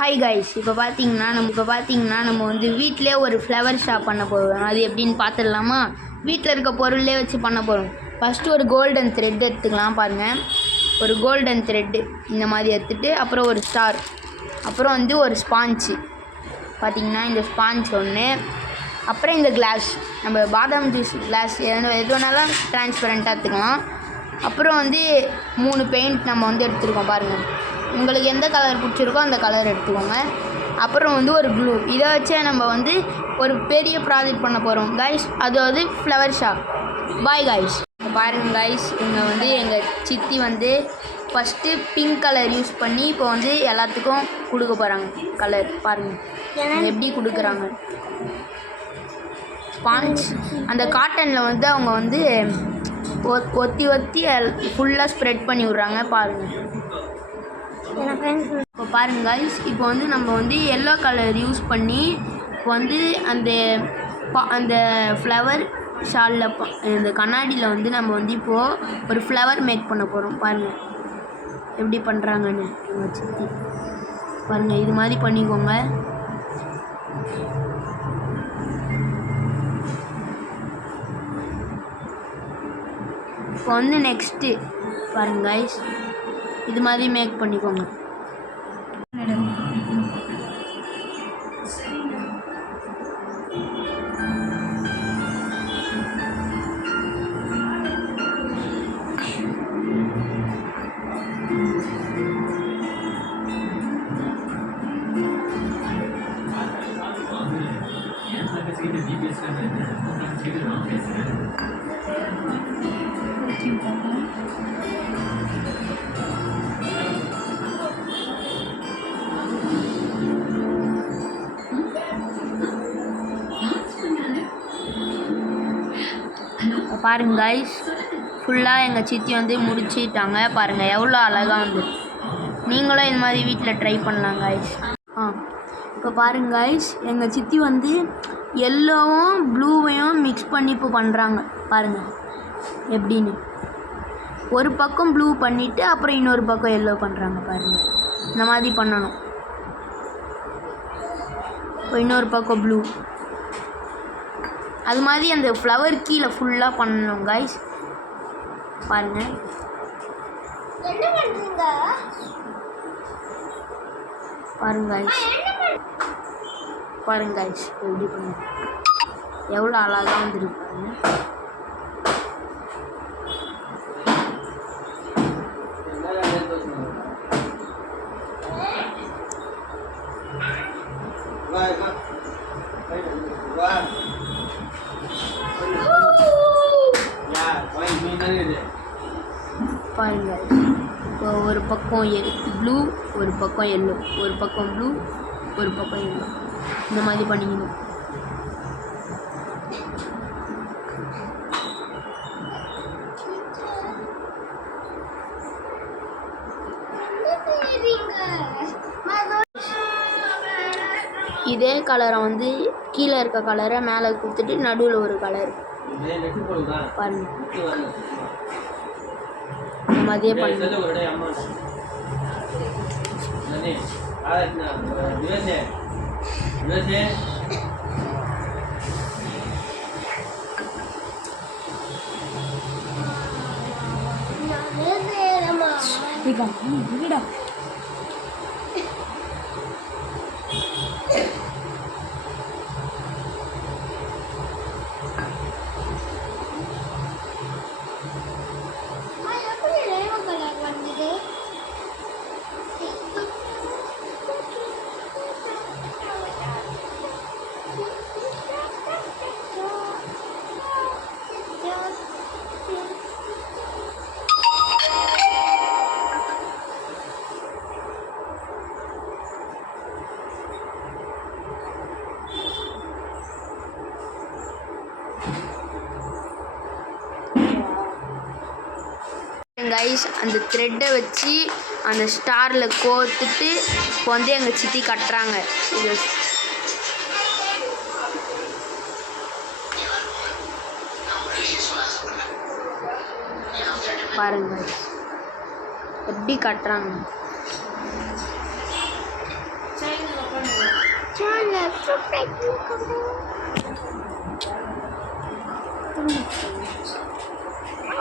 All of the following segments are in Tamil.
ஹாய் கைஸ், இப்போ பார்த்தீங்கன்னா நம்ம வந்து வீட்டிலே ஒரு ஃப்ளவர் ஷாப் பண்ண போகிறோம். அது எப்படின்னு பார்த்துடலாமா? வீட்டில் இருக்க பொருளே வச்சு பண்ண போகிறோம். ஃபஸ்ட்டு ஒரு கோல்டன் த்ரெட் எடுத்துக்கலாம். பாருங்கள், ஒரு கோல்டன் த்ரெட்டு இந்த மாதிரி எடுத்துகிட்டு, அப்புறம் ஒரு ஸ்டார், அப்புறம் வந்து ஒரு ஸ்பாஞ்சு. பார்த்திங்கன்னா இந்த ஸ்பாஞ்ச் ஒன்று, அப்புறம் இந்த கிளாஸ், நம்ம பாதாம் ஜூஸ் கிளாஸ் எது வேணாலும் டிரான்ஸ்பரண்ட்டாக எடுத்துக்கலாம். அப்புறம் வந்து 3 பெயிண்ட் நம்ம வந்து எடுத்துருக்கோம். பாருங்கள், உங்களுக்கு எந்த கலர் பிடிச்சிருக்கோ அந்த கலர் எடுத்துக்கோங்க. அப்புறம் வந்து ஒரு க்ளூ. இதை வச்சே நம்ம வந்து ஒரு பெரிய ப்ராஜெக்ட் பண்ண போகிறோம் கைஸ். அதாவது ஃப்ளவர் ஷாப். Bye guys. பாருங்கள் கைஸ், இங்கே வந்து எங்கள் சித்தி வந்து ஃபஸ்ட்டு பிங்க் கலர் யூஸ் பண்ணி இப்போ வந்து எல்லாத்துக்கும் கொடுக்க போகிறாங்க கலர். பாருங்கள் எப்படி கொடுக்குறாங்க. ஸ்பாஞ்ச் அந்த காட்டனில் வந்து அவங்க வந்து ஒத்தி ஃபுல்லாக ஸ்ப்ரெட் பண்ணி விட்றாங்க. பாருங்கள். இப்போ பாருங்கள் கைஸ், இப்போ வந்து நம்ம வந்து எல்லோ கலர் யூஸ் பண்ணி இப்போ வந்து அந்த ஃப்ளவர் ஷாலில் இந்த கண்ணாடியில் வந்து நம்ம வந்து இப்போது ஒரு ஃப்ளவர் மேக் பண்ண போகிறோம். பாருங்கள் எப்படி பண்ணுறாங்கன்னு எங்கள் சித்தி. பாருங்கள், இது மாதிரி பண்ணிக்கோங்க. இப்போ வந்து நெக்ஸ்ட்டு பாருங்கள் கைஸ், இது மாதிரி மேக் பண்ணிக்கோங்க. பாருங்க கைஸ், ஃபுல்லாக எங்கள் சித்தி வந்து முடிச்சிட்டாங்க. பாருங்கள் எவ்வளோ அழகாக வந்து. நீங்களும் இந்த மாதிரி வீட்டில் ட்ரை பண்ணலாம் கைஸ். இப்போ பாருங்க கைஸ், எங்கள் சித்தி வந்து எல்லோவும் ப்ளூவையும் மிக்ஸ் பண்ணி இப்போ பண்ணுறாங்க. பாருங்கள் எப்படின்னு. ஒரு பக்கம் ப்ளூ பண்ணிவிட்டு அப்புறம் இன்னொரு பக்கம் எல்லோ பண்ணுறாங்க. பாருங்கள், இந்த மாதிரி பண்ணணும். இப்போ இன்னொரு பக்கம் ப்ளூ, அது மாதிரி அந்த ஃப்ளவர் கீழே ஃபுல்லாக பண்ணணும் கைஸ். பாருங்கள் பாருங்க கைஸ் எப்படி பண்ண எவ்வளோ அழகாக வந்துருக்கு. பாருங்க, இப்போ ஒரு பக்கம் ப்ளூ, ஒரு பக்கம் எல்லோ, ஒரு பக்கம் ப்ளூ, ஒரு பக்கம் எல்லோ, இந்த மாதிரி பண்ணிக்கணும். இதே கலரை வந்து கீழே இருக்க கலரை மேலே கொடுத்துட்டு நடுவில் ஒரு கலர் பாருங்க. அதே பண்ணு. கைஸ், அந்த த்ரெட்டை வச்சு அந்த ஸ்டாரில் கோர்த்துட்டு இப்போ வந்து எங்கள் சித்தி கட்டுறாங்க. இது பாருங்கள் எப்படி கட்டுறாங்க.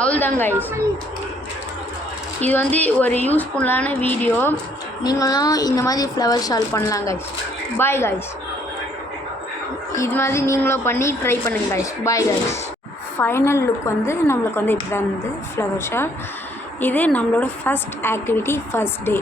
அவ்வளோதான் கைஸ். இது வந்து ஒரு யூஸ்ஃபுல்லான வீடியோ. நீங்களும் இந்த மாதிரி ஃப்ளவர் ஷால் பண்ணலாம் கைஸ். Bye guys. இது மாதிரி நீங்களும் பண்ணி ட்ரை பண்ணுங்க guys. Bye guys. Final look வந்து நம்மளுக்கு வந்து இப்படி தான் இருந்தது ஃப்ளவர் ஷால். இது நம்மளோட ஃபஸ்ட் ஆக்டிவிட்டி, ஃபஸ்ட் டே.